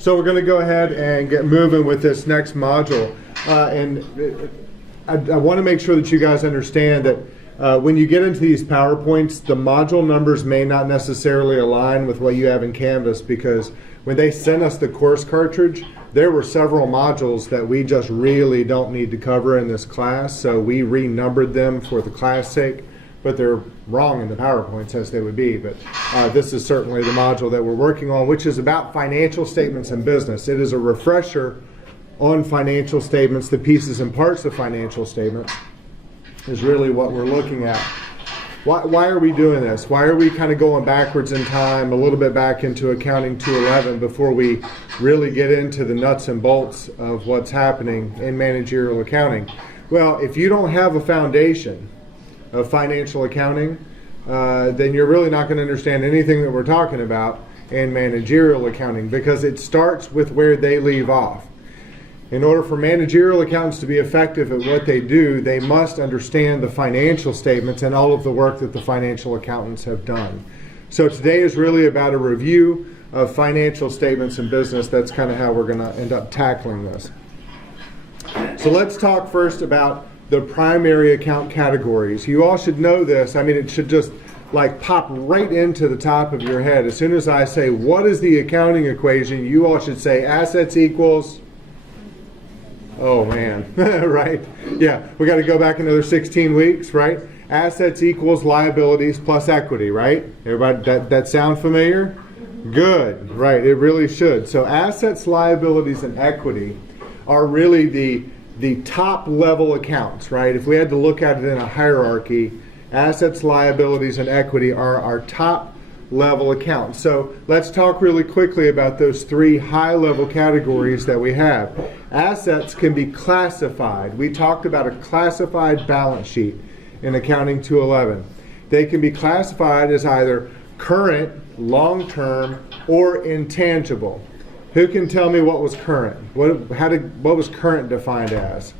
So we're going to go ahead and get moving with this next module. I want to make sure that you guys understand that when you get into these PowerPoints, the module numbers may not necessarily align with what you have in Canvas, because when they sent us the course cartridge, there were several modules that we just really don't need to cover in this class, so we renumbered them for the class sake, but they're wrong in the PowerPoints as they would be. But this is certainly the module that we're working on, which is about financial statements and business. It is a refresher on financial statements, the pieces and parts of financial statements is really what we're looking at. Why are we doing this? Why are we kind of going backwards in time, a little bit back into Accounting 211 before we really get into the nuts and bolts of what's happening in managerial accounting? Well, if you don't have a foundation of financial accounting, then you're really not going to understand anything that we're talking about in managerial accounting, because it starts with where they leave off. In order for managerial accountants to be effective at what they do, they must understand the financial statements and all of the work that the financial accountants have done. So today is really about a review of financial statements and business. That's kind of how we're going to end up tackling this. So let's talk first about the primary account categories. You all should know this. I mean, it should just like pop right into the top of your head. As soon as I say, what is the accounting equation, you all should say assets equals... Oh man, right? Yeah, we got to go back another 16 weeks, right? Assets equals liabilities plus equity, right? Everybody, that sound familiar? Good, right? It really should. So assets, liabilities, and equity are really the top level accounts, right? If we had to look at it in a hierarchy, assets, liabilities, and equity are our top level accounts. So let's talk really quickly about those three high level categories that we have. Assets can be classified. We talked about a classified balance sheet in Accounting 211. They can be classified as either current, long-term, or intangible. Who can tell me what was current? What was current defined as?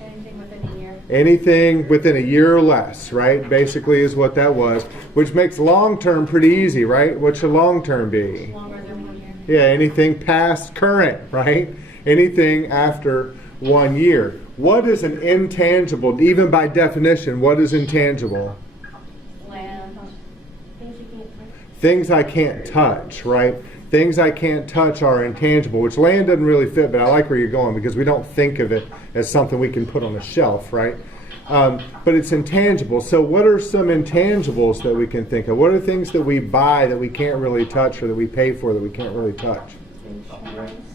Anything within a year. Anything within a year or less, right? Basically is what that was, which makes long-term pretty easy, right? What should long-term be? Longer than 1 year. Yeah, anything past current, right? Anything after 1 year. What is an intangible? Even by definition, what is intangible? Land. Things you can't touch. Things I can't touch, right? Things I can't touch are intangible, which land doesn't really fit, but I like where you're going because we don't think of it as something we can put on a shelf, right? But it's intangible. So what are some intangibles that we can think of? What are things that we buy that we can't really touch, or that we pay for that we can't really touch?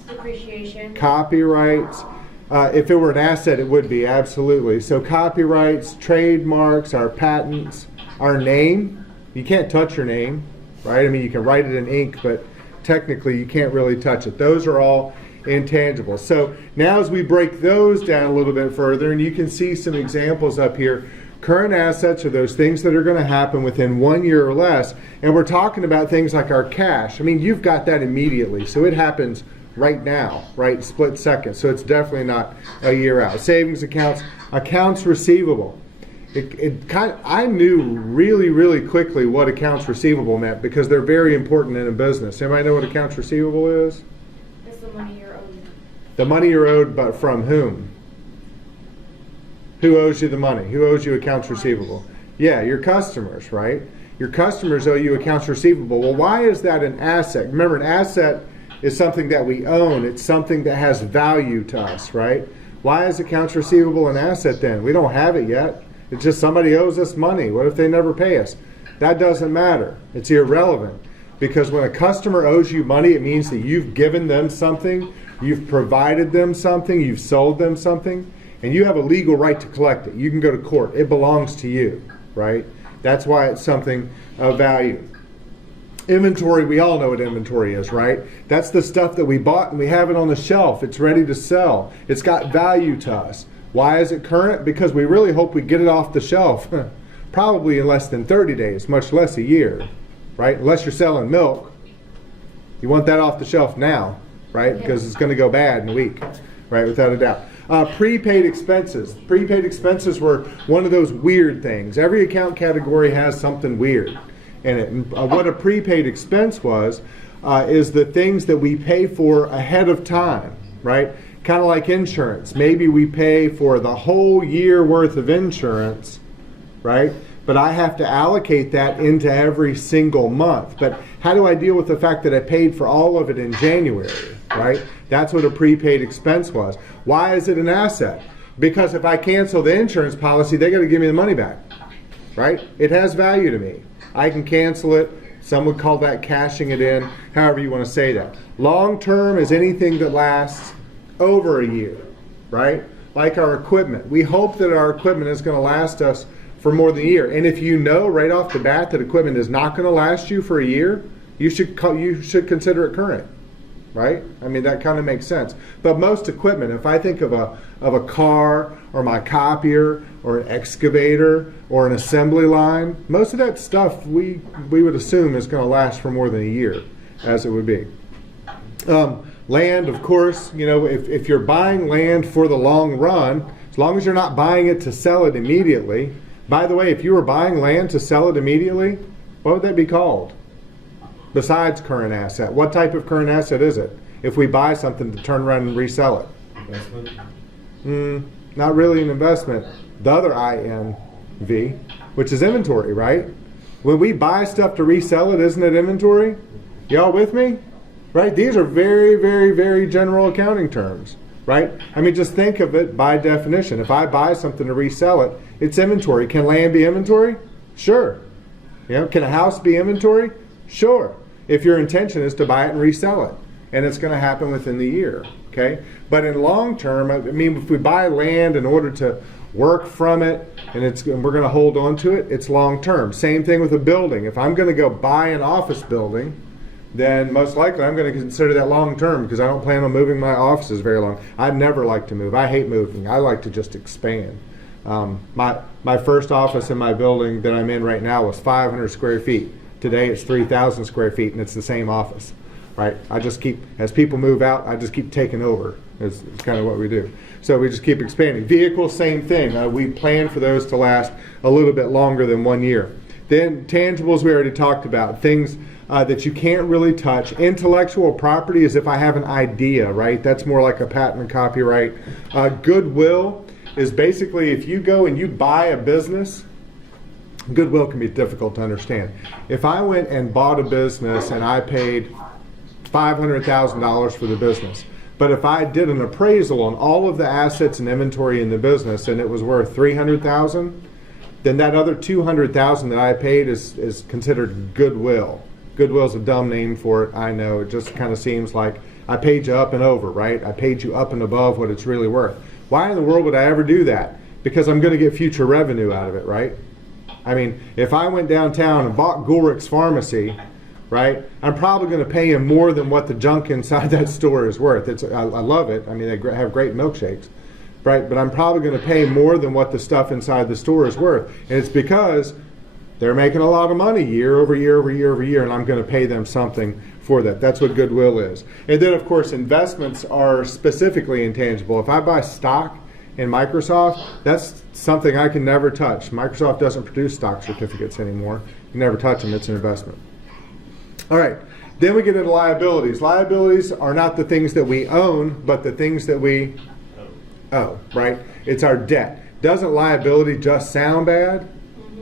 Depreciation. Copyrights. If it were an asset, it would be, absolutely. So copyrights, trademarks, our patents, our name. You can't touch your name, right? I mean, you can write it in ink, but technically you can't really touch it. Those are all intangibles. So now as we break those down a little bit further, and you can see some examples up here, current assets are those things that are going to happen within 1 year or less, and we're talking about things like our cash. I mean, you've got that immediately, so it happens right now, right, split second, so it's definitely not a year out. Savings accounts, accounts receivable. I knew really quickly what accounts receivable meant, because they're very important in a business. Anybody know what accounts receivable is? It's the money you're owed. The money you're owed, but from whom? Who owes you the money? Who owes you accounts receivable? Yeah, your customers, right? Your customers owe you accounts receivable. Well, why is that an asset? Remember, an asset is something that we own. It's something that has value to us, right? Why is accounts receivable an asset then? We don't have it yet. It's just somebody owes us money. What if they never pay us? That doesn't matter. It's irrelevant. Because when a customer owes you money, it means that you've given them something, you've provided them something, you've sold them something, and you have a legal right to collect it. You can go to court. It belongs to you, right? That's why it's something of value. Inventory, we all know what inventory is, right? That's the stuff that we bought and we have it on the shelf. It's ready to sell. It's got value to us. Why is it current? Because we really hope we get it off the shelf probably in less than 30 days, much less a year, right? Unless you're selling milk. You want that off the shelf now, right? Because it's going to go bad in a week, right? Without a doubt. Prepaid expenses. Prepaid expenses were one of those weird things. Every account category has something weird in it. And what a prepaid expense was is the things that we pay for ahead of time, right? Kind of like insurance. Maybe we pay for the whole year worth of insurance, right? But I have to allocate that into every single month. But how do I deal with the fact that I paid for all of it in January, right? That's what a prepaid expense was. Why is it an asset? Because if I cancel the insurance policy, they got to give me the money back, right? It has value to me. I can cancel it. Some would call that cashing it in, however you want to say that. Long term is anything that lasts over a year, right? Like our equipment. We hope that our equipment is going to last us for more than a year. And if you know right off the bat that equipment is not going to last you for a year, you should consider it current, right? I mean, that kind of makes sense. But most equipment, if I think of a car or my copier or an excavator or an assembly line, most of that stuff we would assume is going to last for more than a year, as it would be. Land, of course, you know, if you're buying land for the long run, as long as you're not buying it to sell it immediately. By the way, if you were buying land to sell it immediately, what would that be called? Besides current asset. What type of current asset is it? If we buy something to turn around and resell it. Investment? Not really an investment. The other INV, which is inventory, right? When we buy stuff to resell it, isn't it inventory? Y'all with me? Right? These are very, very, very general accounting terms, right? I mean, just think of it by definition. If I buy something to resell it, it's inventory. Can land be inventory? Sure. You know, can a house be inventory? Sure. If your intention is to buy it and resell it, and it's going to happen within the year, okay? But in long term, I mean, if we buy land in order to work from it, and we're going to hold on to it, it's long term. Same thing with a building. If I'm going to go buy an office building, then most likely I'm going to consider that long term because I don't plan on moving my offices very long. I never like to move. I hate moving. I like to just expand. My first office in my building that I'm in right now was 500 square feet. Today it's 3,000 square feet, and it's the same office, right? I just keep, as people move out, I just keep taking over. It's kind of what we do. So we just keep expanding. Vehicles, same thing. We plan for those to last a little bit longer than 1 year. Then tangibles we already talked about. Things that you can't really touch. Intellectual property is if I have an idea, right? That's more like a patent and copyright. Goodwill is basically if you go and you buy a business. Goodwill can be difficult to understand. If I went and bought a business and I paid $500,000 for the business, but if I did an appraisal on all of the assets and inventory in the business and it was worth $300,000, then that other $200,000 that I paid is considered goodwill. Goodwill's a dumb name for it, I know. It just kind of seems like I paid you up and over, right? I paid you up and above what it's really worth. Why in the world would I ever do that? Because I'm going to get future revenue out of it, right? I mean, if I went downtown and bought Gulrich's Pharmacy, right, I'm probably going to pay him more than what the junk inside that store is worth. I love it. I mean, they have great milkshakes, right? But I'm probably going to pay more than what the stuff inside the store is worth. And it's because they're making a lot of money year over year over year over year, and I'm going to pay them something for that. That's what goodwill is. And then, of course, investments are specifically intangible. If I buy stock in Microsoft, that's something I can never touch. Microsoft doesn't produce stock certificates anymore. You can never touch them. It's an investment. All right. Then we get into liabilities. Liabilities are not the things that we own, but the things that we owe, right? It's our debt. Doesn't liability just sound bad?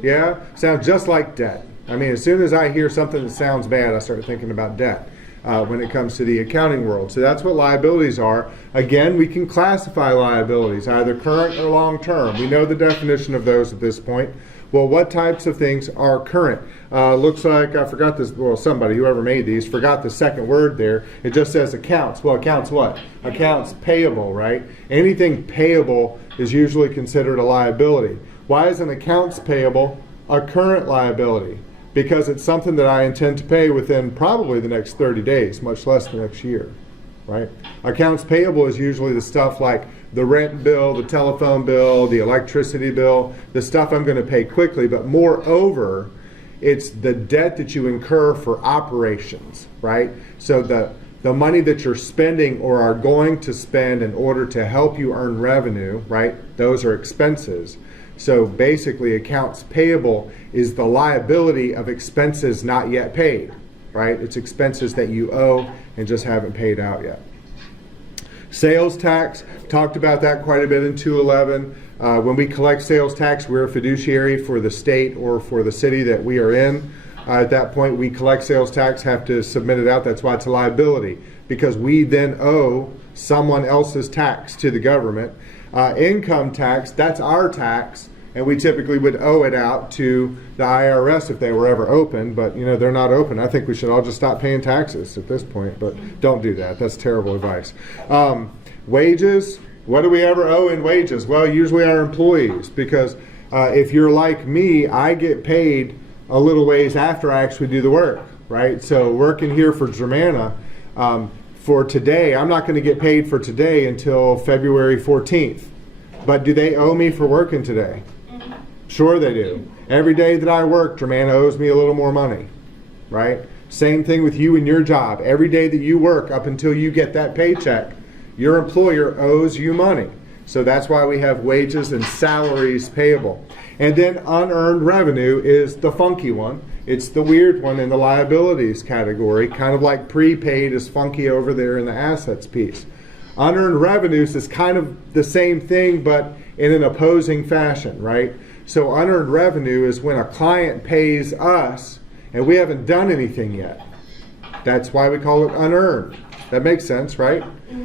Yeah? Sounds just like debt. I mean, as soon as I hear something that sounds bad, I start thinking about debt when it comes to the accounting world. So that's what liabilities are. Again, we can classify liabilities, either current or long-term. We know the definition of those at this point. Well, what types of things are current? Looks like I forgot this, well, somebody, whoever made these, forgot the second word there. It just says accounts. Well, accounts what? Accounts payable, right? Anything payable is usually considered a liability. Why is an accounts payable a current liability? Because it's something that I intend to pay within probably the next 30 days, much less the next year, right? Accounts payable is usually the stuff like the rent bill, the telephone bill, the electricity bill, the stuff I'm going to pay quickly, but moreover, it's the debt that you incur for operations, right? So the money that you're spending or are going to spend in order to help you earn revenue, right? Those are expenses. So basically, accounts payable is the liability of expenses not yet paid. right? It's expenses that you owe and just haven't paid out yet. Sales tax, talked about that quite a bit in 211. When we collect sales tax, we're a fiduciary for the state or for the city that we are in. At that point, we collect sales tax, have to submit it out. That's why it's a liability, because we then owe someone else's tax to the government. Income tax, that's our tax, and we typically would owe it out to the IRS if they were ever open, but you know, they're not open. I think we should all just stop paying taxes at this point, but don't do that. That's terrible advice. Wages, what do we ever owe in wages? Well, usually our employees, because if you're like me, I get paid a little ways after I actually do the work, right? So working here for Germana, for today, I'm not going to get paid for today until February 14th. But do they owe me for working today? Sure they do. Every day that I work, Germana owes me a little more money, right? Same thing with you and your job. Every day that you work up until you get that paycheck, your employer owes you money. So that's why we have wages and salaries payable. And then unearned revenue is the funky one. It's the weird one in the liabilities category, kind of like prepaid is funky over there in the assets piece. Unearned revenues is kind of the same thing, but in an opposing fashion, right? So unearned revenue is when a client pays us and we haven't done anything yet. That's why we call it unearned. That makes sense, right?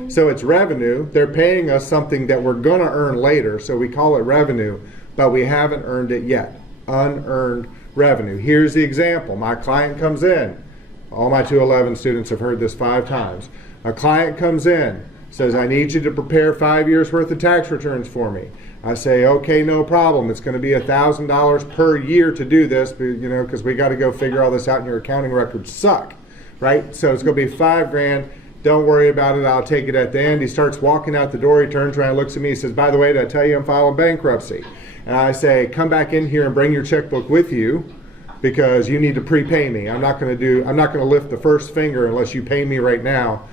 So it's revenue. They're paying us something that we're going to earn later, so we call it revenue, but we haven't earned it yet. Unearned revenue. Here's the example. My client comes in. All my 211 students have heard this 5 times. A client comes in, says, I need you to prepare 5 years worth of tax returns for me. I say, okay, no problem. It's going to be $1,000 per year to do this, you know, because we got to go figure all this out and your accounting records suck, right? So it's going to be $5,000. Don't worry about it. I'll take it at the end. He starts walking out the door. He turns around, looks at me. He says, by the way, did I tell you I'm filing bankruptcy? And I say, come back in here and bring your checkbook with you because you need to prepay me. I'm not going to lift the first finger unless you pay me right now,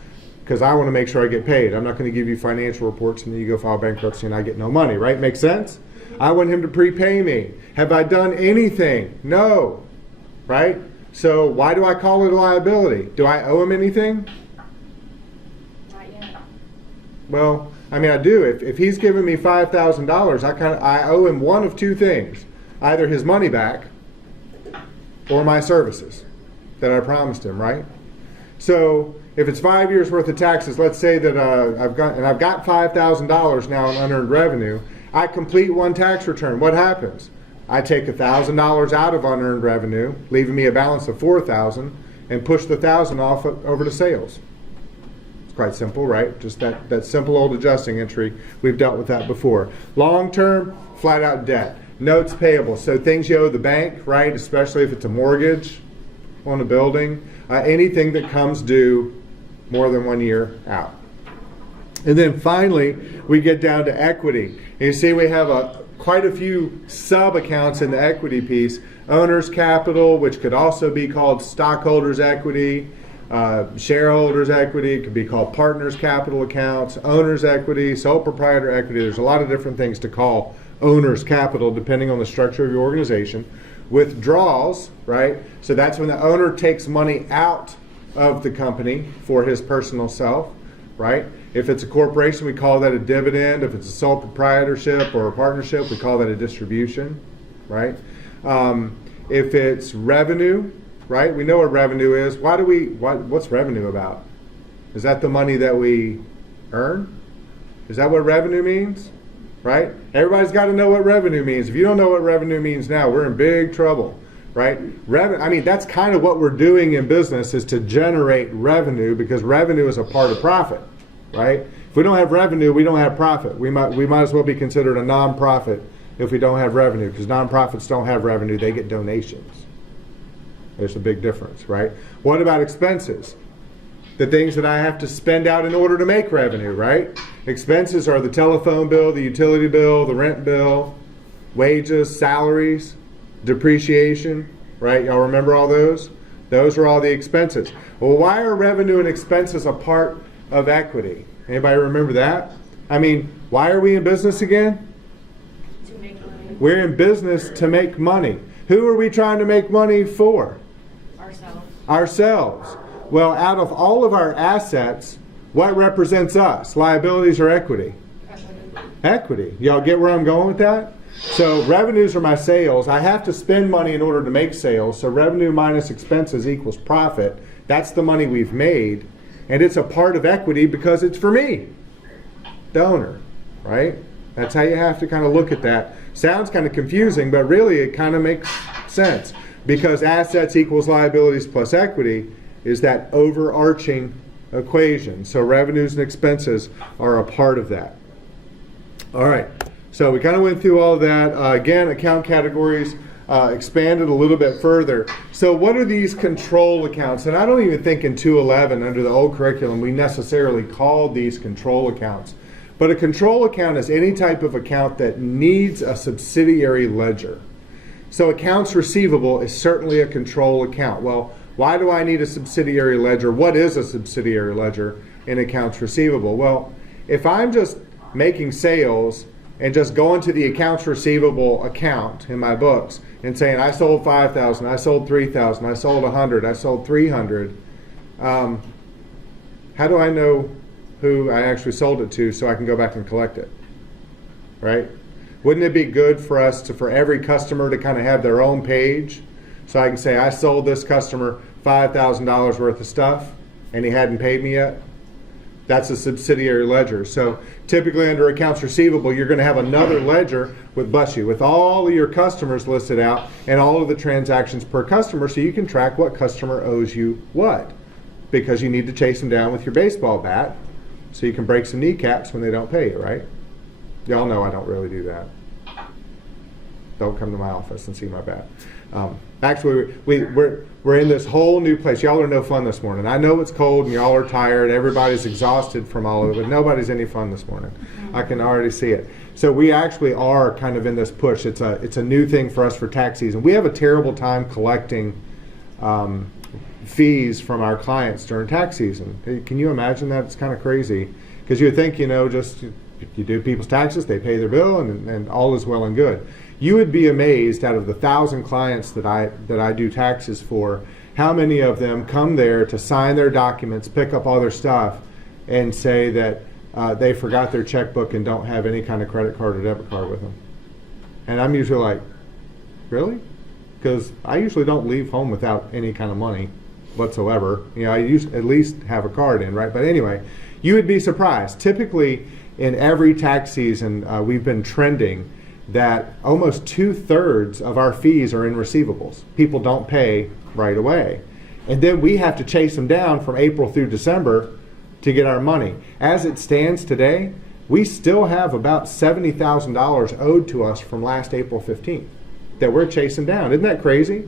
because I want to make sure I get paid. I'm not going to give you financial reports and then you go file bankruptcy and I get no money, right? Make sense? I want him to prepay me. Have I done anything? No, right? So why do I call it a liability? Do I owe him anything? Not yet. Well, I mean, I do. If he's giving me $5,000, I owe him one of 2 things: either his money back or my services that I promised him, right? So if it's 5 years worth of taxes, let's say that I've got $5,000 now in unearned revenue. I complete one tax return. What happens? I take $1,000 out of unearned revenue, leaving me a balance of $4,000, and push the $1,000 off over to sales. Quite simple, right? Just that simple old adjusting entry. We've dealt with that before. Long term, flat out debt. Notes payable. So things you owe the bank, right? Especially if it's a mortgage on a building. Anything that comes due more than 1 year out. And then finally, we get down to equity. And you see we have quite a few sub-accounts in the equity piece. Owner's capital, which could also be called stockholders' equity. Shareholders equity, it could be called partners capital accounts, owners equity, sole proprietor equity. There's a lot of different things to call owners capital depending on the structure of your organization. Withdrawals, right? So that's when the owner takes money out of the company for his personal self, right? If it's a corporation, we call that a dividend. If it's a sole proprietorship or a partnership, we call that a distribution, right? If it's revenue, right? We know what revenue is. What's revenue about? Is that the money that we earn? Is that what revenue means? Right? Everybody's got to know what revenue means. If you don't know what revenue means now, we're in big trouble, right? I mean, that's kind of what we're doing in business, is to generate revenue, because revenue is a part of profit, right? If we don't have revenue, we don't have profit. We might as well be considered a non-profit if we don't have revenue, because non-profits don't have revenue, they get donations. There's a big difference, right? What about expenses? The things that I have to spend out in order to make revenue, right? Expenses are the telephone bill, the utility bill, the rent bill, wages, salaries, depreciation, right? Y'all remember all those? Those are all the expenses. Well, why are revenue and expenses a part of equity? Anybody remember that? I mean, why are we in business again? To make money. We're in business to make money. Who are we trying to make money for? Ourselves. Ourselves. Well, out of all of our assets, what represents us? Liabilities or equity? Equity. Y'all get where I'm going with that? So revenues are my sales. I have to spend money in order to make sales. So revenue minus expenses equals profit. That's the money we've made. And it's a part of equity because it's for me, the owner, right? That's how you have to kind of look at that. Sounds kind of confusing, but really it kind of makes sense. Because assets equals liabilities plus equity is that overarching equation. So revenues and expenses are a part of that. All right, so we kind of went through all of that. Again, account categories expanded a little bit further. So what are these control accounts? And I don't even think in 211 under the old curriculum we necessarily called these control accounts. But a control account is any type of account that needs a subsidiary ledger. So accounts receivable is certainly a control account. Well, why do I need a subsidiary ledger? What is a subsidiary ledger in accounts receivable? Well, if I'm just making sales and just going to the accounts receivable account in my books and saying I sold 5,000, I sold 3,000, I sold 100, I sold 300, how do I know who I actually sold it to so I can go back and collect it? Right? Wouldn't it be good for us to, for every customer to kind of have their own page so I can say I sold this customer $5,000 worth of stuff and he hadn't paid me yet? That's a subsidiary ledger. So typically under accounts receivable, you're going to have another ledger with all of your customers listed out and all of the transactions per customer so you can track what customer owes you what. Because you need to chase them down with your baseball bat so you can break some kneecaps when they don't pay you, right? Y'all know I don't really do that. Don't come to my office and see my bat. Actually, we're in this whole new place. Y'all are no fun this morning. I know it's cold and y'all are tired. Everybody's exhausted from all of it, but nobody's any fun this morning. I can already see it. So we actually are kind of in this push. It's a new thing for us for tax season. We have a terrible time collecting fees from our clients during tax season. Can you imagine that? It's kind of crazy. Because you would think, just you do people's taxes, they pay their bill, and all is well and good. You would be amazed out of the 1,000 clients that I do taxes for, how many of them come there to sign their documents, pick up all their stuff, and say that they forgot their checkbook and don't have any kind of credit card or debit card with them. And I'm usually like, really? Because I usually don't leave home without any kind of money whatsoever. I at least have a card in, right? But anyway, you would be surprised. Typically, in every tax season, we've been trending that almost 2/3 of our fees are in receivables. People don't pay right away. And then we have to chase them down from April through December to get our money. As it stands today, we still have about $70,000 owed to us from last April 15th that we're chasing down. Isn't that crazy?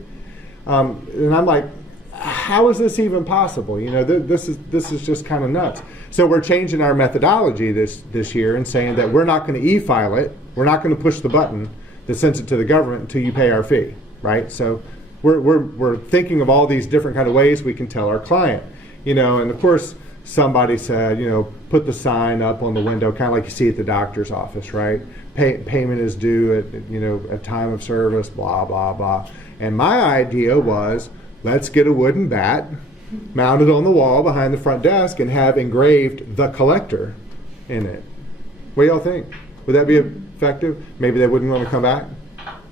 And I'm like, how is this even possible? This is just kind of nuts. So we're changing our methodology this year and saying that we're not going to e-file it. We're not going to push the button that sends it to the government until you pay our fee, right? So we're thinking of all these different kind of ways we can tell our client, and of course somebody said, put the sign up on the window, kind of like you see at the doctor's office, right? Payment is due at time of service, blah blah blah. And my idea was, let's get a wooden bat mounted on the wall behind the front desk and have engraved "the collector" in it. What do y'all think? Would that be effective? Maybe they wouldn't want to come back?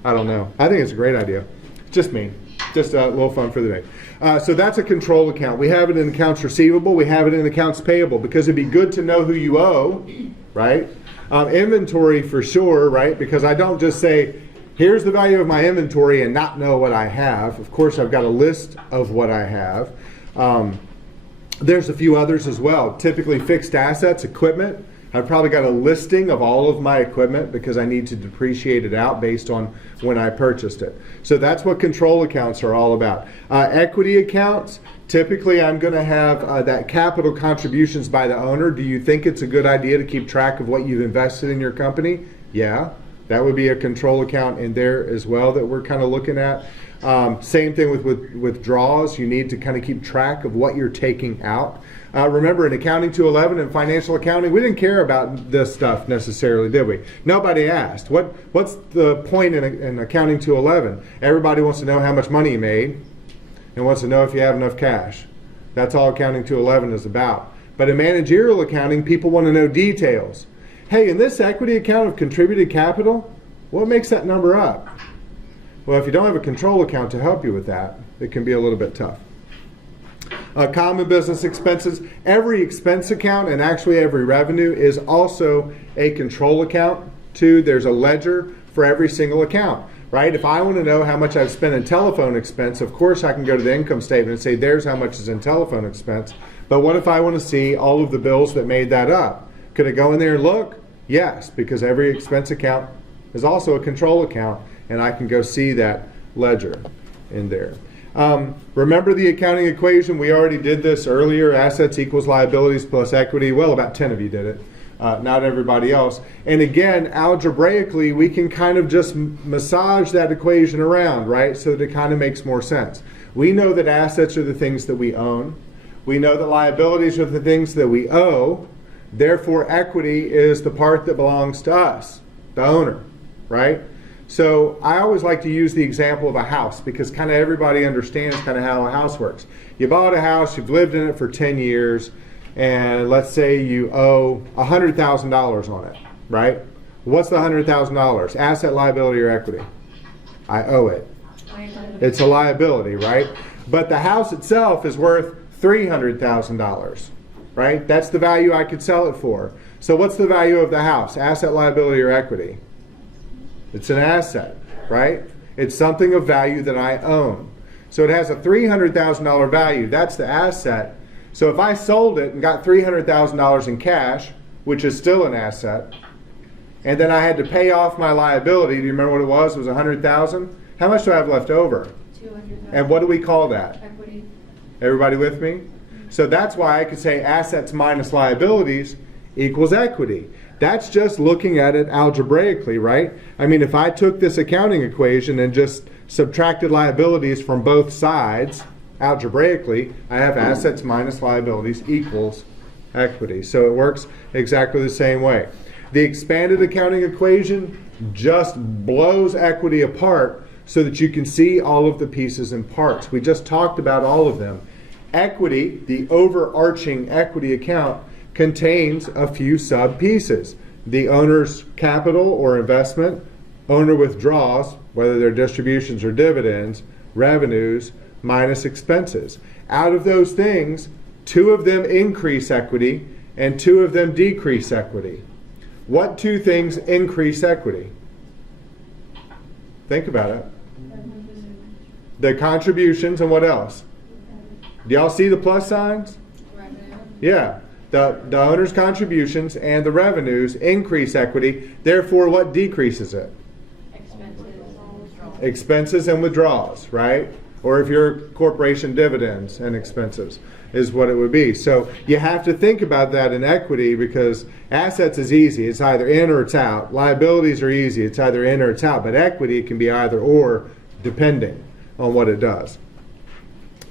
I don't know. I think it's a great idea. Just me. Just a little fun for the day. So that's a control account. We have it in accounts receivable. We have it in accounts payable because it'd be good to know who you owe, right? Inventory for sure, right? Because I don't just say, here's the value of my inventory and not know what I have. Of course, I've got a list of what I have. There's a few others as well. Typically fixed assets, equipment. I've probably got a listing of all of my equipment because I need to depreciate it out based on when I purchased it. So that's what control accounts are all about. Equity accounts, typically I'm going to have that capital contributions by the owner. Do you think it's a good idea to keep track of what you've invested in your company? Yeah, that would be a control account in there as well that we're kind of looking at. Same thing with withdrawals. You need to kind of keep track of what you're taking out. Remember, in Accounting 211 and financial accounting, we didn't care about this stuff necessarily, did we? Nobody asked. What's the point in Accounting 211? Everybody wants to know how much money you made. and wants to know if you have enough cash. That's all accounting 211 is about. But in managerial accounting, people want to know details. Hey, in this equity account of contributed capital, what makes that number up? Well, if you don't have a control account to help you with that, it can be a little bit tough. Common business expenses. Every expense account and actually every revenue is also a control account too. There's a ledger for every single account, right? If I want to know how much I've spent in telephone expense, of course I can go to the income statement and say there's how much is in telephone expense. But what if I want to see all of the bills that made that up? Could I go in there and look? Yes, because every expense account is also a control account, and I can go see that ledger in there. Remember the accounting equation? We already did this earlier. Assets equals liabilities plus equity. Well, about 10 of you did it. Not everybody else. And again, algebraically, we can kind of just massage that equation around, right? So that it kind of makes more sense. We know that assets are the things that we own. We know that liabilities are the things that we owe. Therefore, equity is the part that belongs to us, the owner, right? So I always like to use the example of a house because kind of everybody understands kind of how a house works. You bought a house, you've lived in it for 10 years, and let's say you owe $100,000 on it, right? What's the $100,000? Asset, liability, or equity? I owe it. It's a liability, right? But the house itself is worth $300,000, right? That's the value I could sell it for. So what's the value of the house? Asset, liability, or equity? It's an asset, right? It's something of value that I own. So it has a $300,000 value. That's the asset. So if I sold it and got $300,000 in cash, which is still an asset, and then I had to pay off my liability, do you remember what it was? It was $100,000. How much do I have left over? $200,000. And what do we call that? Equity. Everybody with me? So that's why I could say assets minus liabilities equals equity. That's just looking at it algebraically, right? I mean, if I took this accounting equation and just subtracted liabilities from both sides, algebraically, I have assets minus liabilities equals equity. So it works exactly the same way. The expanded accounting equation just blows equity apart so that you can see all of the pieces and parts. We just talked about all of them. Equity, the overarching equity account, contains a few sub-pieces. The owner's capital or investment, owner withdraws, whether they're distributions or dividends, revenues, minus expenses. Out of those things, 2 of them increase equity and 2 of them decrease equity. What 2 things increase equity? Think about it. The contributions and what else? Do y'all see the plus signs? Yeah. The owner's contributions and the revenues increase equity. Therefore, what decreases it? Expenses and withdrawals, right? Or if you're a corporation, dividends and expenses is what it would be. So you have to think about that in equity because assets is easy. It's either in or it's out. Liabilities are easy. It's either in or it's out. But equity can be either or depending on what it does.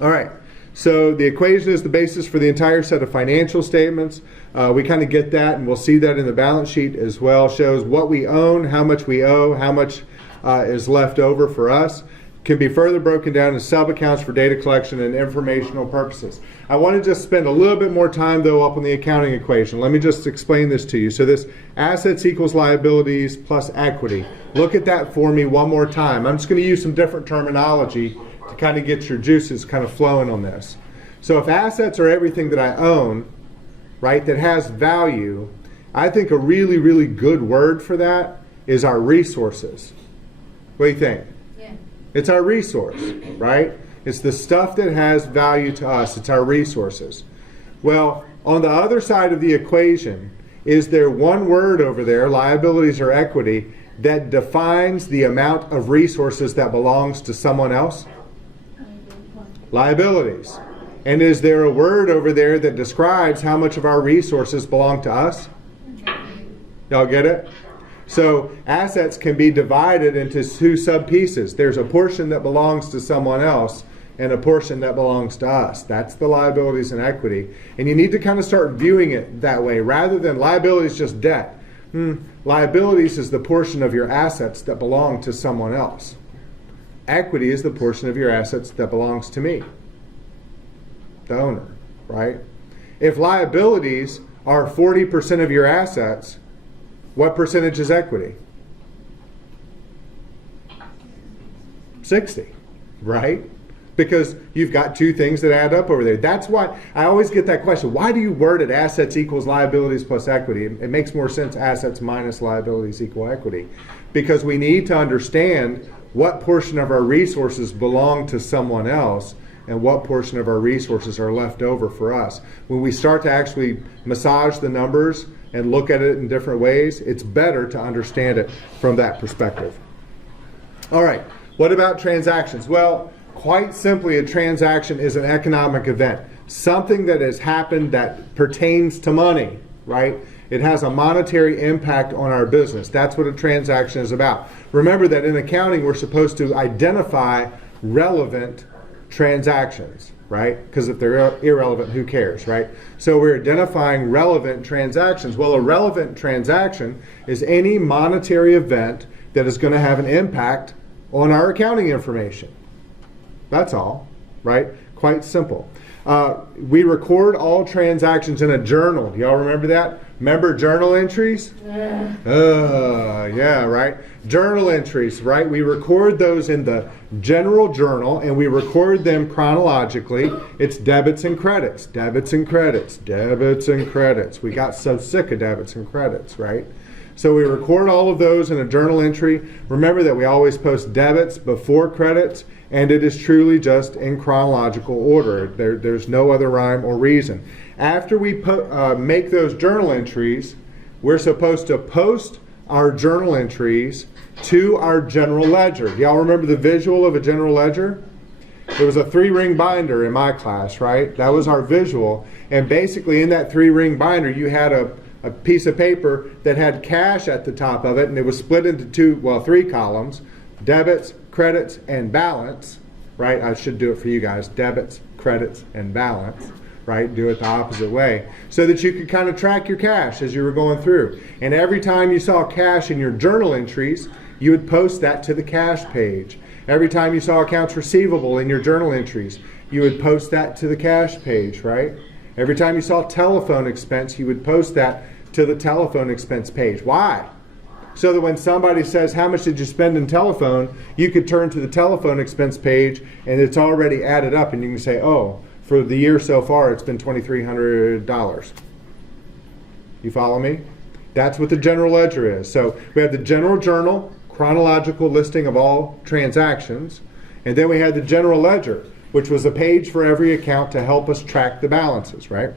All right. So the equation is the basis for the entire set of financial statements. We kind of get that, and we'll see that in the balance sheet as well. Shows what we own, how much we owe, how much is left over for us. Can be further broken down into sub-accounts for data collection and informational purposes. I want to just spend a little bit more time, though, up on the accounting equation. Let me just explain this to you. So this assets equals liabilities plus equity. Look at that for me one more time. I'm just going to use some different terminology to kind of get your juices kind of flowing on this. So if assets are everything that I own, right, that has value, I think a really, really good word for that is our resources. What do you think? Yeah. It's our resource, right? It's the stuff that has value to us. It's our resources. Well, on the other side of the equation, is there one word over there, liabilities or equity, that defines the amount of resources that belongs to someone else? Liabilities. And is there a word over there that describes how much of our resources belong to us? Y'all get it? So assets can be divided into 2 sub-pieces. There's a portion that belongs to someone else and a portion that belongs to us. That's the liabilities and equity. And you need to kind of start viewing it that way rather than liabilities just debt. Liabilities is the portion of your assets that belong to someone else. Equity is the portion of your assets that belongs to me, the owner, right? If liabilities are 40% of your assets, what percentage is equity? 60, right? Because you've got two things that add up over there. That's why I always get that question. Why do you word it assets equals liabilities plus equity? It makes more sense assets minus liabilities equal equity. Because we need to understand what portion of our resources belong to someone else and what portion of our resources are left over for us. When we start to actually massage the numbers and look at it in different ways, it's better to understand it from that perspective. All right, what about transactions? Well, quite simply, a transaction is an economic event. Something that has happened that pertains to money, right? It has a monetary impact on our business. That's what a transaction is about. Remember that in accounting, we're supposed to identify relevant transactions, right? Because if they're irrelevant, who cares, right? So we're identifying relevant transactions. Well, a relevant transaction is any monetary event that is going to have an impact on our accounting information. That's all, right? Quite simple. We record all transactions in a journal. Do y'all remember that? Remember journal entries? Yeah, right? Journal entries, right? We record those in the general journal and we record them chronologically. It's debits and credits, debits and credits, debits and credits. We got so sick of debits and credits, right? So we record all of those in a journal entry. Remember that we always post debits before credits, and it is truly just in chronological order. There's no other rhyme or reason. After we make those journal entries, we're supposed to post our journal entries to our general ledger. Y'all remember the visual of a general ledger? It was a 3-ring binder in my class, right? That was our visual. And basically in that 3-ring binder, you had a piece of paper that had cash at the top of it, and it was split into 3 columns: debits, credits, and balance, right? I should do it for you guys: debits, credits, and balance, right? Do it the opposite way so that you could kind of track your cash as you were going through. And every time you saw cash in your journal entries, you would post that to the cash page. Every time you saw accounts receivable in your journal entries, you would post that to the cash page, right? Every time you saw telephone expense, you would post that to the telephone expense page. Why? So that when somebody says, how much did you spend in telephone, you could turn to the telephone expense page and it's already added up and you can say, oh, for the year so far it's been $2,300. You follow me? That's what the general ledger is. So we have the general journal, chronological listing of all transactions, and then we had the general ledger, which was a page for every account to help us track the balances, right?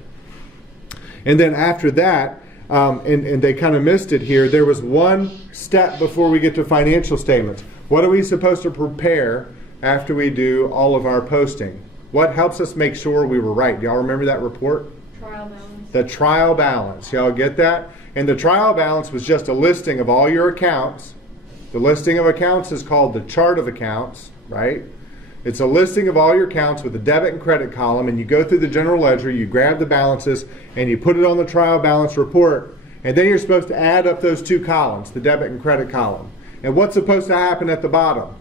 And then after that, and they kind of missed it here, there was one step before we get to financial statements. What are we supposed to prepare after we do all of our posting? What helps us make sure we were right? Do y'all remember that report? Trial balance. The trial balance. Y'all get that? And the trial balance was just a listing of all your accounts. The listing of accounts is called the chart of accounts, right? It's a listing of all your accounts with a debit and credit column, and you go through the general ledger, you grab the balances, and you put it on the trial balance report, and then you're supposed to add up those 2 columns, the debit and credit column. And what's supposed to happen at the bottom?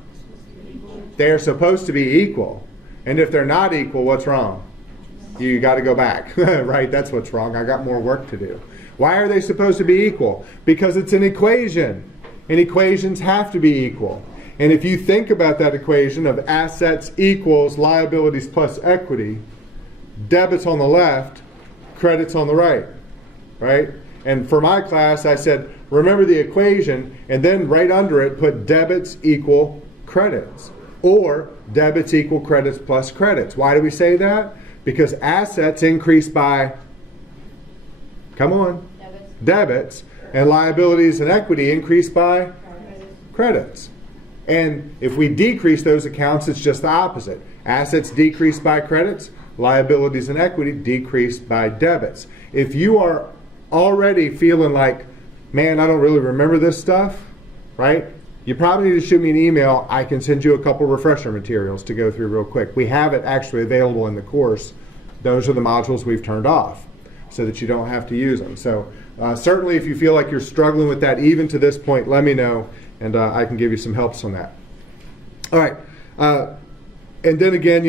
They are supposed to be equal. And if they're not equal, what's wrong? You got to go back, right? That's what's wrong. I got more work to do. Why are they supposed to be equal? Because it's an equation, and equations have to be equal. And if you think about that equation of assets equals liabilities plus equity, debits on the left, credits on the right, right? And for my class, I said, remember the equation, and then right under it, put debits equal credits, or debits equal credits plus credits. Why do we say that? Because assets increase by, come on, debits, and liabilities and equity increase by credits. And if we decrease those accounts, it's just the opposite. Assets decrease by credits, liabilities and equity decrease by debits. If you are already feeling like, man, I don't really remember this stuff, right? You probably need to shoot me an email. I can send you a couple refresher materials to go through real quick. We have it actually available in the course. Those are the modules we've turned off so that you don't have to use them. So certainly if you feel like you're struggling with that even to this point, let me know, and I can give you some helps on that. All right, And then again,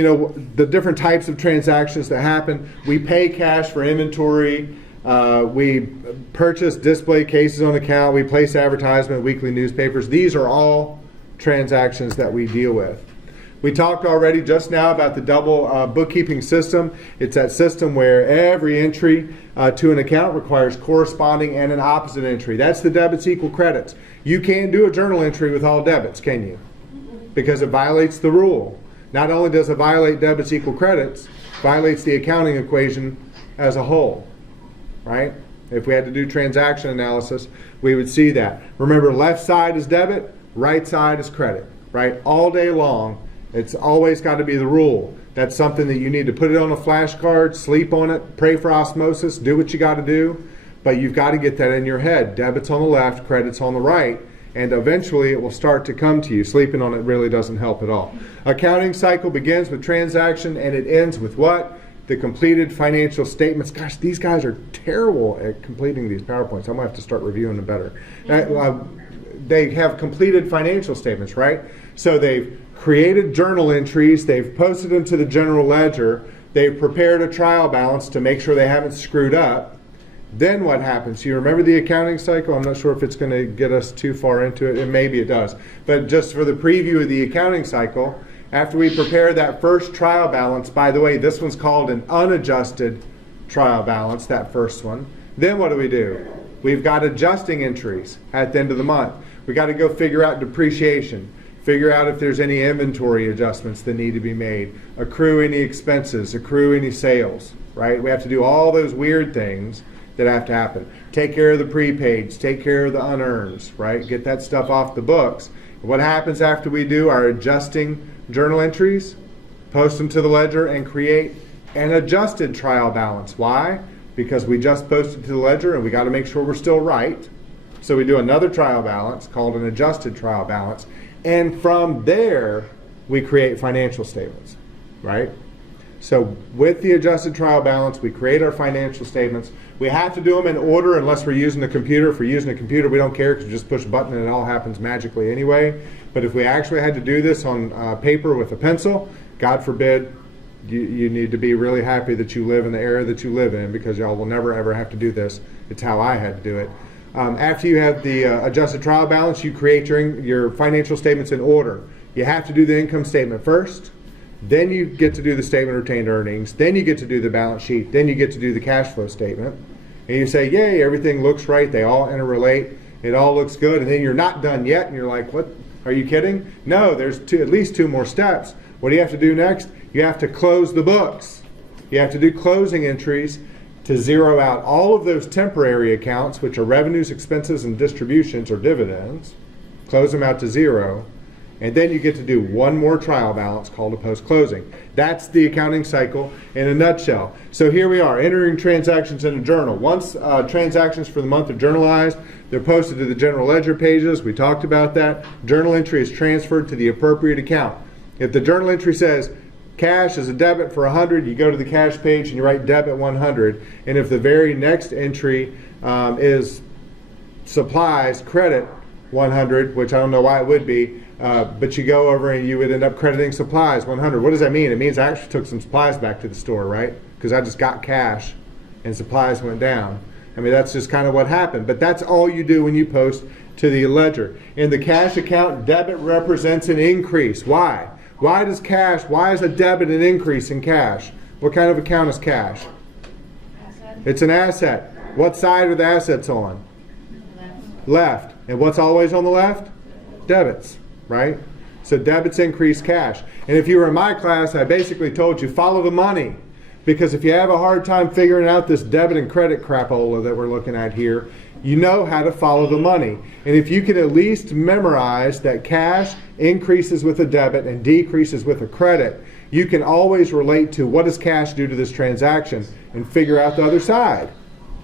the different types of transactions that happen. We pay cash for inventory. We purchase display cases on account. We place advertisement, weekly newspapers. These are all transactions that we deal with. We talked already just now about the double bookkeeping system. It's that system where every entry to an account requires corresponding and an opposite entry. That's the debits equal credits. You can't do a journal entry with all debits, can you? Because it violates the rule. Not only does it violate debits equal credits, violates the accounting equation as a whole, right? If we had to do transaction analysis, we would see that. Remember, left side is debit, right side is credit, right? All day long, it's always got to be the rule. That's something that you need to put it on a flashcard, sleep on it, pray for osmosis, do what you got to do, but you've got to get that in your head. Debits on the left, credits on the right, and eventually it will start to come to you. Sleeping on it really doesn't help at all. Accounting cycle begins with transaction and it ends with what? The completed financial statements. Gosh, these guys are terrible at completing these PowerPoints. I'm going to have to start reviewing them better. They have completed financial statements, right? So they've created journal entries, they've posted them to the general ledger, they've prepared a trial balance to make sure they haven't screwed up. Then what happens? You remember the accounting cycle? I'm not sure if it's going to get us too far into it, and maybe it does. But just for the preview of the accounting cycle, after we prepare that first trial balance, by the way, this one's called an unadjusted trial balance, that first one. Then what do? We've got adjusting entries at the end of the month. We got to go figure out depreciation, figure out if there's any inventory adjustments that need to be made, accrue any expenses, accrue any sales, right? We have to do all those weird things that have to happen. Take care of the prepaids, take care of the unearns, right? Get that stuff off the books. What happens after we do our adjusting journal entries? Post them to the ledger and create an adjusted trial balance. Why? Because we just posted to the ledger and we got to make sure we're still right. So we do another trial balance called an adjusted trial balance. And from there, we create financial statements, right? So with the adjusted trial balance, we create our financial statements. We have to do them in order unless we're using the computer. If we're using a computer, we don't care because you just push a button and it all happens magically anyway. But if we actually had to do this on paper with a pencil, God forbid, you need to be really happy that you live in the era that you live in, because y'all will never ever have to do this. It's how I had to do it. After you have the adjusted trial balance, you create your financial statements in order. You have to do the income statement first. Then you get to do the statement of retained earnings. Then you get to do the balance sheet. Then you get to do the cash flow statement. And you say, yay, everything looks right. They all interrelate. It all looks good. And then you're not done yet. And you're like, what? Are you kidding? No, there's at least two more steps. What do you have to do next? You have to close the books. You have to do closing entries to zero out all of those temporary accounts, which are revenues, expenses, and distributions or dividends. Close them out to zero. And then you get to do one more trial balance called a post-closing. That's the accounting cycle in a nutshell. So here we are, entering transactions in a journal. Once transactions for the month are journalized, they're posted to the general ledger pages. We talked about that. Journal entry is transferred to the appropriate account. If the journal entry says cash is a debit for 100, you go to the cash page and you write debit 100. And if the very next entry is supplies credit 100, which I don't know why it would be, but you go over and you would end up crediting supplies 100. What does that mean? It means I actually took some supplies back to the store, right? Because I just got cash and supplies went down. I mean, that's just kind of what happened. But that's all you do when you post to the ledger. In the cash account, debit represents an increase. Why? Why is a debit an increase in cash? What kind of account is cash? Asset. It's an asset. What side are the assets on? Left. And what's always on the left? Debits, right? So debits increase cash. And if you were in my class, I basically told you follow the money. Because if you have a hard time figuring out this debit and credit crapola that we're looking at here, you know how to follow the money. And if you can at least memorize that cash increases with a debit and decreases with a credit, you can always relate to what does cash do to this transaction and figure out the other side,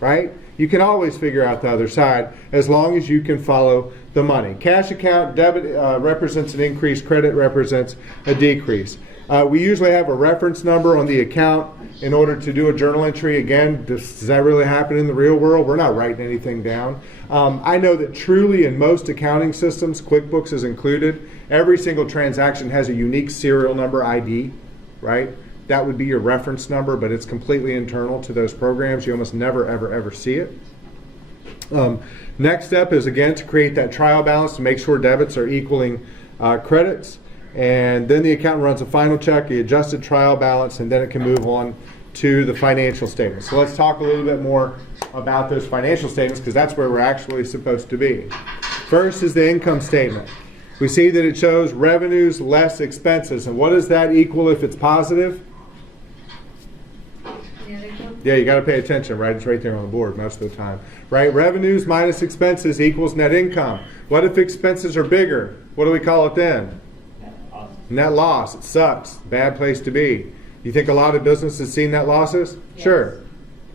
right? You can always figure out the other side as long as you can follow the money. Cash account, debit represents an increase, credit represents a decrease. We usually have a reference number on the account in order to do a journal entry. Again, does that really happen in the real world? We're not writing anything down. I know that truly in most accounting systems, QuickBooks is included, every single transaction has a unique serial number ID, right? That would be your reference number, but it's completely internal to those programs. You almost never, ever, ever see it. Next step is, again, to create that trial balance to make sure debits are equaling credits. And then the accountant runs a final check, the adjusted trial balance, and then it can move on to the financial statements. So let's talk a little bit more about those financial statements, because that's where we're actually supposed to be. First is the income statement. We see that it shows revenues less expenses. And what does that equal if it's positive? Yeah, you got to pay attention, right? It's right there on the board most of the time, right? Revenues minus expenses equals net income. What if expenses are bigger? What do we call it then? Net loss. It sucks. Bad place to be. You think a lot of businesses see net losses? Yes. Sure.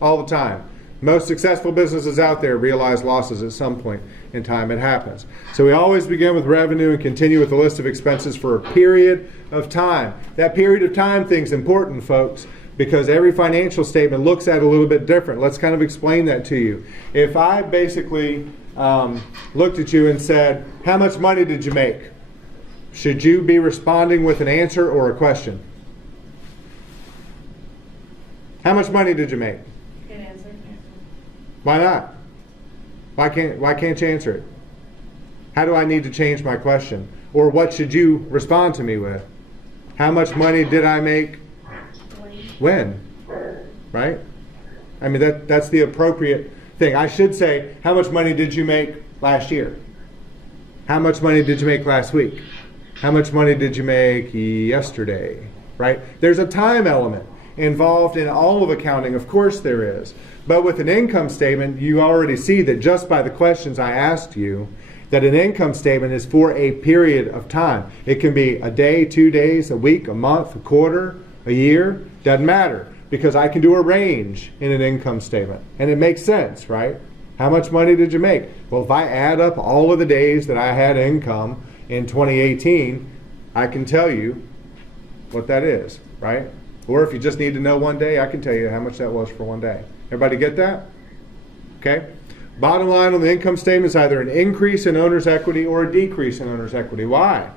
All the time. Most successful businesses out there realize losses at some point in time. It happens. So we always begin with revenue and continue with a list of expenses for a period of time. That period of time thing's important, folks, because every financial statement looks at it a little bit different. Let's kind of explain that to you. If I basically looked at you and said, how much money did you make? Should you be responding with an answer or a question? How much money did you make? Good answer. Why not? Why can't you answer it? How do I need to change my question? Or what should you respond to me with? How much money did I make? When? Right? I mean, that's the appropriate thing. I should say, how much money did you make last year? How much money did you make last week? How much money did you make yesterday? Right? There's a time element involved in all of accounting. Of course there is. But with an income statement, you already see that just by the questions I asked you, that an income statement is for a period of time. It can be a day, 2 days, a week, a month, a quarter, a year. Doesn't matter, because I can do a range in an income statement. And it makes sense, right? How much money did you make? Well, if I add up all of the days that I had income in 2018, I can tell you what that is, right? Or if you just need to know one day, I can tell you how much that was for one day. Everybody get that? Okay. Bottom line on the income statement is either an increase in owner's equity or a decrease in owner's equity. Why?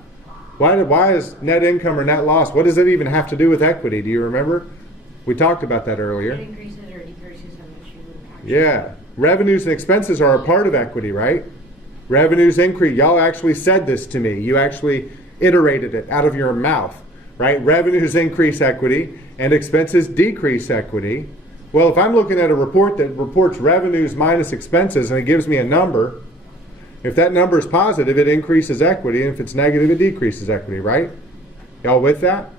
Why is net income or net loss? What does it even have to do with equity? Do you remember? We talked about that earlier. It increases or decreases how much you would actually. Yeah. Revenues and expenses are a part of equity, right? Revenues increase. Y'all actually said this to me. You actually iterated it out of your mouth, right? Revenues increase equity and expenses decrease equity. Well, if I'm looking at a report that reports revenues minus expenses and it gives me a number, if that number is positive, it increases equity, and if it's negative, it decreases equity, right? Y'all with that?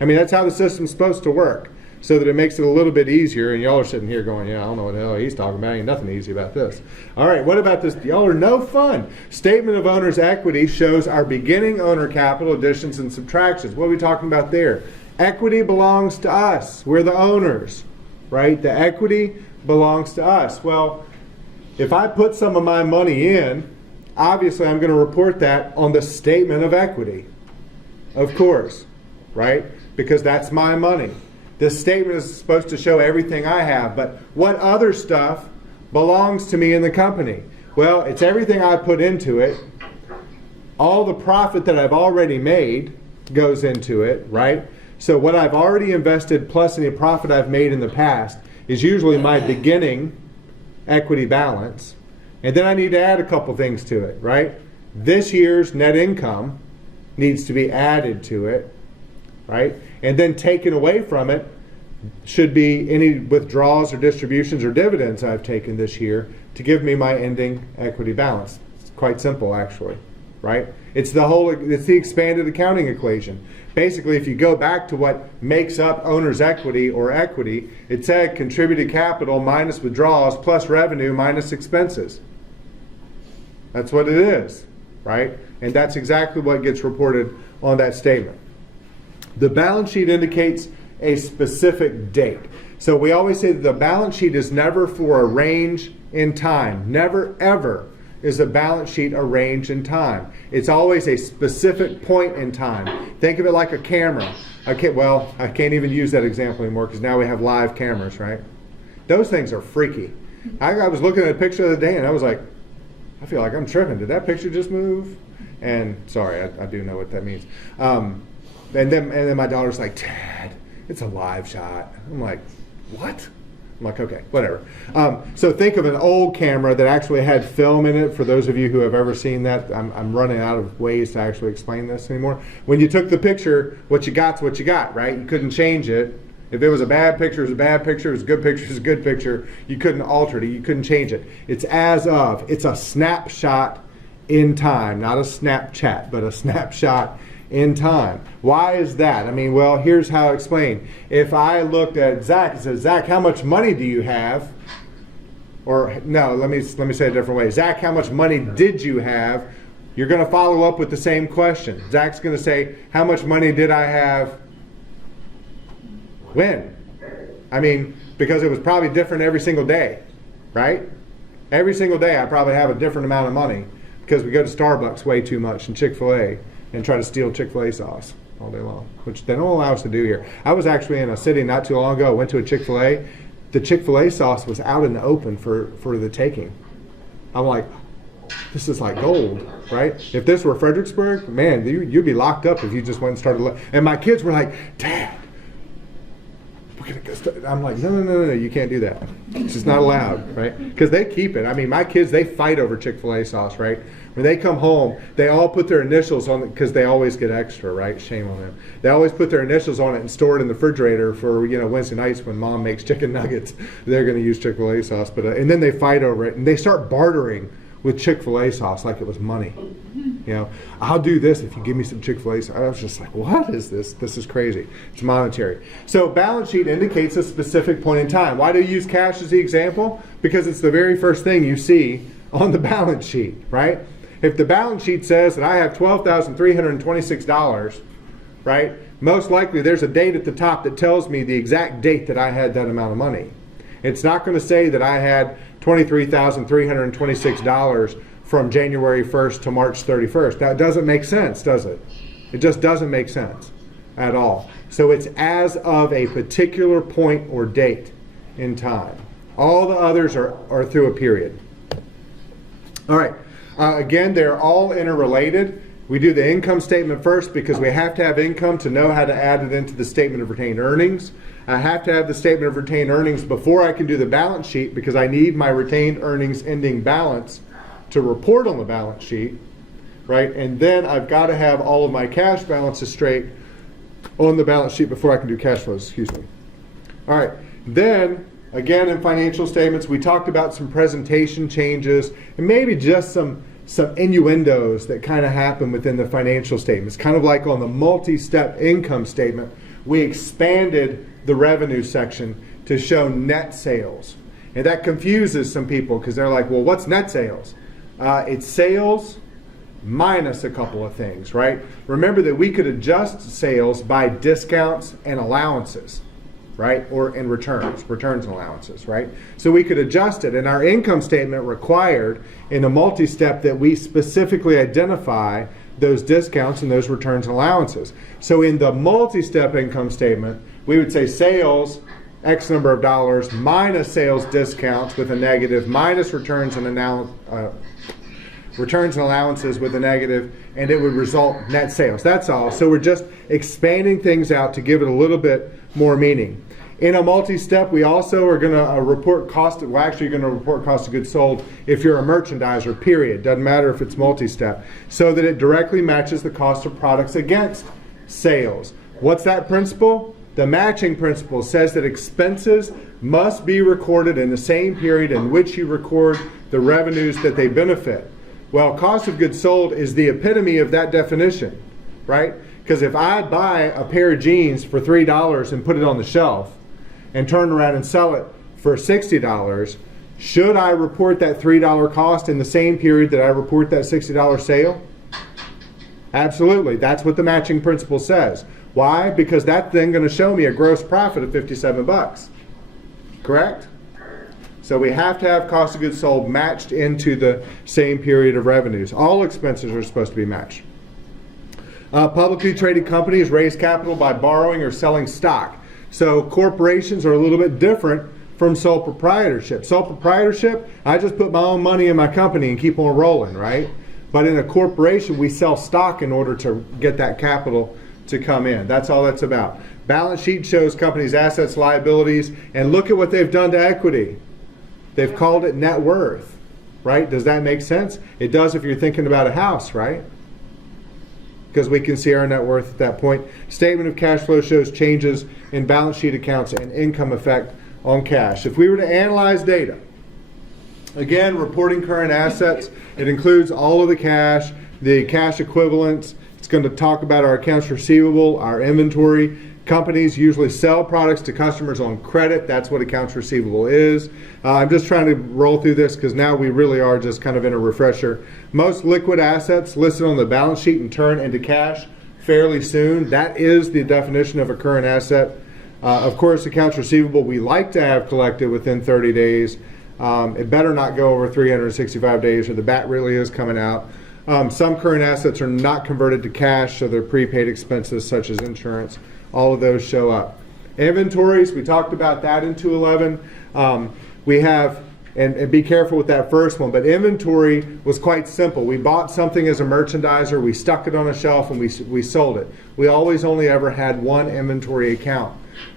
I mean, that's how the system's supposed to work, so that it makes it a little bit easier, and y'all are sitting here going, yeah, I don't know what the hell he's talking about. Ain't nothing easy about this. All right, what about this? Y'all are no fun. Statement of owner's equity shows our beginning owner capital additions and subtractions. What are we talking about there? Equity belongs to us. We're the owners, right? The equity belongs to us. Well, if I put some of my money in, obviously I'm going to report that on the statement of equity. Of course, right? Because that's my money. This statement is supposed to show everything I have, but what other stuff belongs to me in the company? Well, it's everything I put into it. All the profit that I've already made goes into it, right? So what I've already invested plus any profit I've made in the past is usually my beginning equity balance. And then I need to add a couple things to it, right? This year's net income needs to be added to it, right? And then taken away from it should be any withdrawals or distributions or dividends I've taken this year to give me my ending equity balance. It's quite simple, actually, right? It's the expanded accounting equation. Basically, if you go back to what makes up owner's equity or equity, it said contributed capital minus withdrawals plus revenue minus expenses. That's what it is, right? And that's exactly what gets reported on that statement. The balance sheet indicates a specific date. So we always say that the balance sheet is never for a range in time. Never, ever is a balance sheet arranged in time. It's always a specific point in time. Think of it like a camera. I can't even use that example anymore because now we have live cameras, right? Those things are freaky. I was looking at a picture the other day and I was like, I feel like I'm tripping. Did that picture just move? And sorry, I do know what that means. And then my daughter's like, Dad, it's a live shot. I'm like, what? I'm like, okay, whatever. So think of an old camera that actually had film in it. For those of you who have ever seen that, I'm running out of ways to actually explain this anymore. When you took the picture, what you got's what you got, right? You couldn't change it. If it was a bad picture, it was a bad picture. If it was a good picture, it was a good picture. You couldn't alter it. You couldn't change it. It's as of. It's a snapshot in time, not a Snapchat, but a snapshot in time. Why is that? I mean, well, here's how I explain. If I looked at Zach and said, Zach, how much money do you have? Or no, let me say it a different way. Zach, how much money did you have? You're going to follow up with the same question. Zach's going to say, how much money did I have? When? I mean, because it was probably different every single day, right? Every single day I probably have a different amount of money because we go to Starbucks way too much and Chick-fil-A and try to steal Chick-fil-A sauce all day long, which they don't allow us to do here. I was actually in a city not too long ago. I went to a Chick-fil-A. The Chick-fil-A sauce was out in the open for the taking. I'm like, this is like gold, right? If this were Fredericksburg, man, you'd be locked up if you just went and started. And my kids were like, Dad, we're gonna go start. I'm like, no, you can't do that. It's just not allowed, right? Because they keep it. I mean, my kids, they fight over Chick-fil-A sauce, right? When they come home, they all put their initials on it because they always get extra, right? Shame on them. They always put their initials on it and store it in the refrigerator for, Wednesday nights when Mom makes chicken nuggets. They're going to use Chick-fil-A sauce, and then they fight over it and they start bartering with Chick-fil-A sauce like it was money. I'll do this if you give me some Chick-fil-A sauce. I was just like, what is this? This is crazy. It's monetary. So balance sheet indicates a specific point in time. Why do you use cash as the example? Because it's the very first thing you see on the balance sheet, right? If the balance sheet says that I have $12,326, right, most likely there's a date at the top that tells me the exact date that I had that amount of money. It's not going to say that I had $23,326 from January 1st to March 31st. That doesn't make sense, does it? It just doesn't make sense at all. So it's as of a particular point or date in time. All the others are through a period. All right. Again, they're all interrelated. We do the income statement first because we have to have income to know how to add it into the statement of retained earnings. I have to have the statement of retained earnings before I can do the balance sheet because I need my retained earnings ending balance to report on the balance sheet, right? And then I've got to have all of my cash balances straight on the balance sheet before I can do cash flows, All right, then again in financial statements, we talked about some presentation changes and maybe just some innuendos that kind of happen within the financial statements. Kind of like on the multi-step income statement, we expanded the revenue section to show net sales. And that confuses some people because they're like, well, what's net sales? It's sales minus a couple of things, right? Remember that we could adjust sales by discounts and allowances, right? Or in returns and allowances, right? So we could adjust it. And our income statement required in a multi-step that we specifically identify those discounts and those returns and allowances. So in the multi-step income statement, we would say sales, X number of dollars, minus sales discounts with a negative, minus returns and allowances with a negative, and it would result net sales. That's all. So we're just expanding things out to give it a little bit more meaning. In a multi-step, we also are going to report cost. We're actually going to report cost of goods sold if you're a merchandiser, period. Doesn't matter if it's multi-step. So that it directly matches the cost of products against sales. What's that principle? The matching principle says that expenses must be recorded in the same period in which you record the revenues that they benefit. Well, cost of goods sold is the epitome of that definition, right? Because if I buy a pair of jeans for $3 and put it on the shelf and turn around and sell it for $60, should I report that $3 cost in the same period that I report that $60 sale? Absolutely. That's what the matching principle says. Why? Because that's then going to show me a gross profit of $57. Correct? So we have to have cost of goods sold matched into the same period of revenues. All expenses are supposed to be matched. Publicly traded companies raise capital by borrowing or selling stock. So corporations are a little bit different from sole proprietorship. Sole proprietorship, I just put my own money in my company and keep on rolling, right? But in a corporation, we sell stock in order to get that capital to come in. That's all that's about. Balance sheet shows companies' assets, liabilities, and look at what they've done to equity. They've called it net worth, right? Does that make sense? It does if you're thinking about a house, right? Because we can see our net worth at that point. Statement of cash flow shows changes in balance sheet accounts and income effect on cash. If we were to analyze data, again, reporting current assets, it includes all of the cash, the cash equivalents. It's going to talk about our accounts receivable, our inventory. Companies usually sell products to customers on credit. That's what accounts receivable is. I'm just trying to roll through this because now we really are just kind of in a refresher. Most liquid assets listed on the balance sheet and turn into cash fairly soon. That is the definition of a current asset. Of course, accounts receivable we like to have collected within 30 days. It better not go over 365 days or the bat really is coming out. Some current assets are not converted to cash, so they're prepaid expenses such as insurance. All of those show up. Inventories, we talked about that in 211. We have, and be careful with that first one, but inventory was quite simple. We bought something as a merchandiser, we stuck it on a shelf, and we sold it. We always only ever had one inventory account.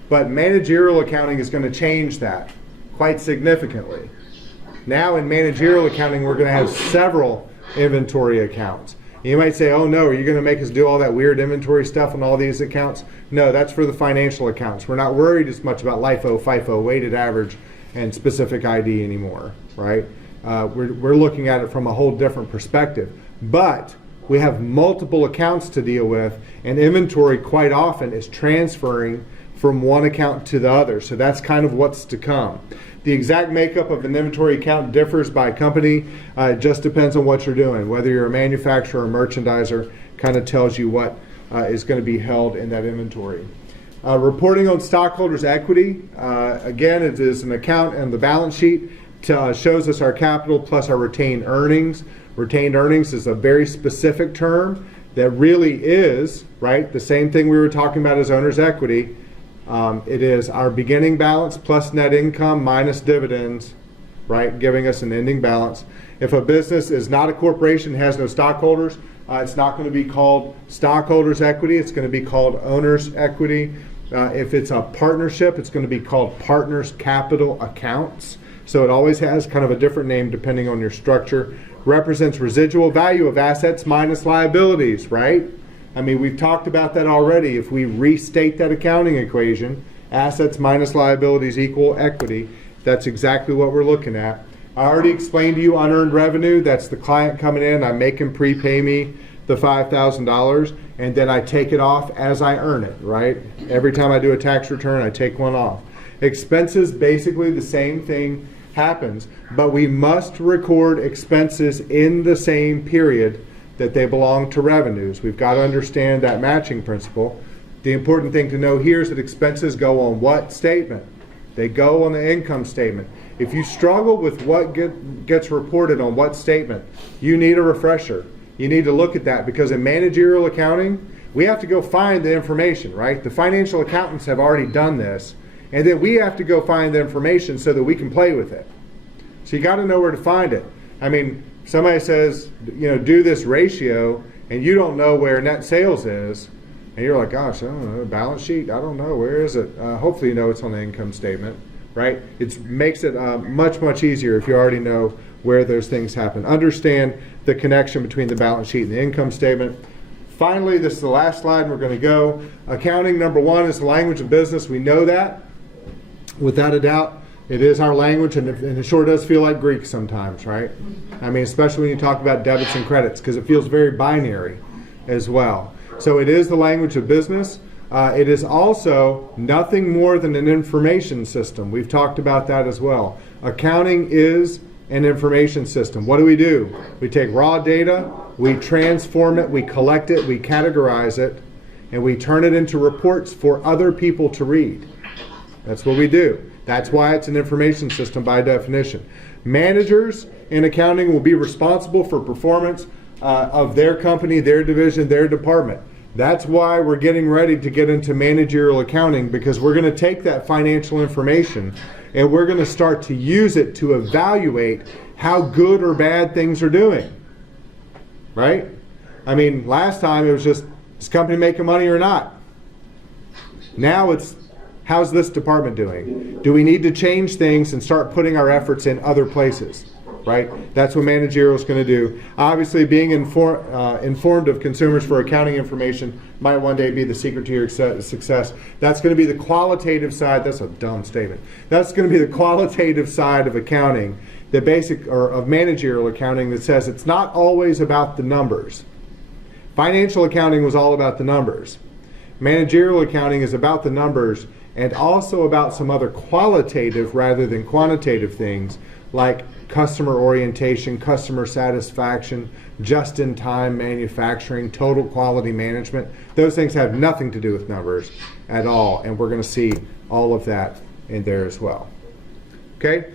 But managerial accounting is going to change that quite significantly. Now in managerial accounting, we're going to have several inventory accounts. You might say, oh no, are you going to make us do all that weird inventory stuff on all these accounts? No, that's for the financial accounts. We're not worried as much about LIFO, FIFO, weighted average, and specific ID anymore, right? We're looking at it from a whole different perspective. But we have multiple accounts to deal with, and inventory quite often is transferring from one account to the other. So that's kind of what's to come. The exact makeup of an inventory account differs by company. It just depends on what you're doing. Whether you're a manufacturer or merchandiser, kind of tells you what is going to be held in that inventory. Reporting on stockholders' equity. Again, it is an account and the balance sheet shows us our capital plus our retained earnings. Retained earnings is a very specific term that really is, right, the same thing we were talking about as owner's equity. It is our beginning balance plus net income minus dividends, right, giving us an ending balance. If a business is not a corporation, has no stockholders, it's not going to be called stockholders' equity. It's going to be called owner's equity. If it's a partnership, it's going to be called partners' capital accounts. So it always has kind of a different name depending on your structure. Represents residual value of assets minus liabilities, right? I mean, we've talked about that already. If we restate that accounting equation, assets minus liabilities equal equity, that's exactly what we're looking at. I already explained to you unearned revenue. That's the client coming in. I make him prepay me the $5,000, and then I take it off as I earn it, right? Every time I do a tax return, I take one off. Expenses, basically the same thing happens, but we must record expenses in the same period that they belong to revenues. We've got to understand that matching principle. The important thing to know here is that expenses go on what statement? They go on the income statement. If you struggle with what gets reported on what statement, you need a refresher. You need to look at that because in managerial accounting, we have to go find the information, right? The financial accountants have already done this, and then we have to go find the information so that we can play with it. So you got to know where to find it. I mean, somebody says, you know, do this ratio, and you don't know where net sales is, and you're like, gosh, I don't know, balance sheet, I don't know, where is it? Hopefully you know it's on the income statement, right? It makes it much, much easier if you already know where those things happen. Understand the connection between the balance sheet and the income statement. Finally, this is the last slide, and we're going to go. Accounting, number one, is the language of business. We know that, without a doubt. It is our language, and it sure does feel like Greek sometimes, right? I mean, especially when you talk about debits and credits, because it feels very binary as well. So it is the language of business. It is also nothing more than an information system. We've talked about that as well. Accounting is an information system. What do? We take raw data, we transform it, we collect it, we categorize it, and we turn it into reports for other people to read. That's what we do. That's why it's an information system by definition. Managers in accounting will be responsible for performance of their company, their division, their department. That's why we're getting ready to get into managerial accounting, because we're going to take that financial information and we're going to start to use it to evaluate how good or bad things are doing. Right? I mean, last time it was just, is the company making money or not? Now it's, how's this department doing? Do we need to change things and start putting our efforts in other places? Right? That's what managerial is going to do. Obviously, being informed of consumers for accounting information might one day be the secret to your success. That's going to be the qualitative side. That's a dumb statement. That's going to be the qualitative side of accounting, the basic, or of managerial accounting, that says it's not always about the numbers. Financial accounting was all about the numbers. Managerial accounting is about the numbers and also about some other qualitative rather than quantitative things, like customer orientation, customer satisfaction, just-in-time manufacturing, total quality management. Those things have nothing to do with numbers at all, and we're going to see all of that in there as well. Okay?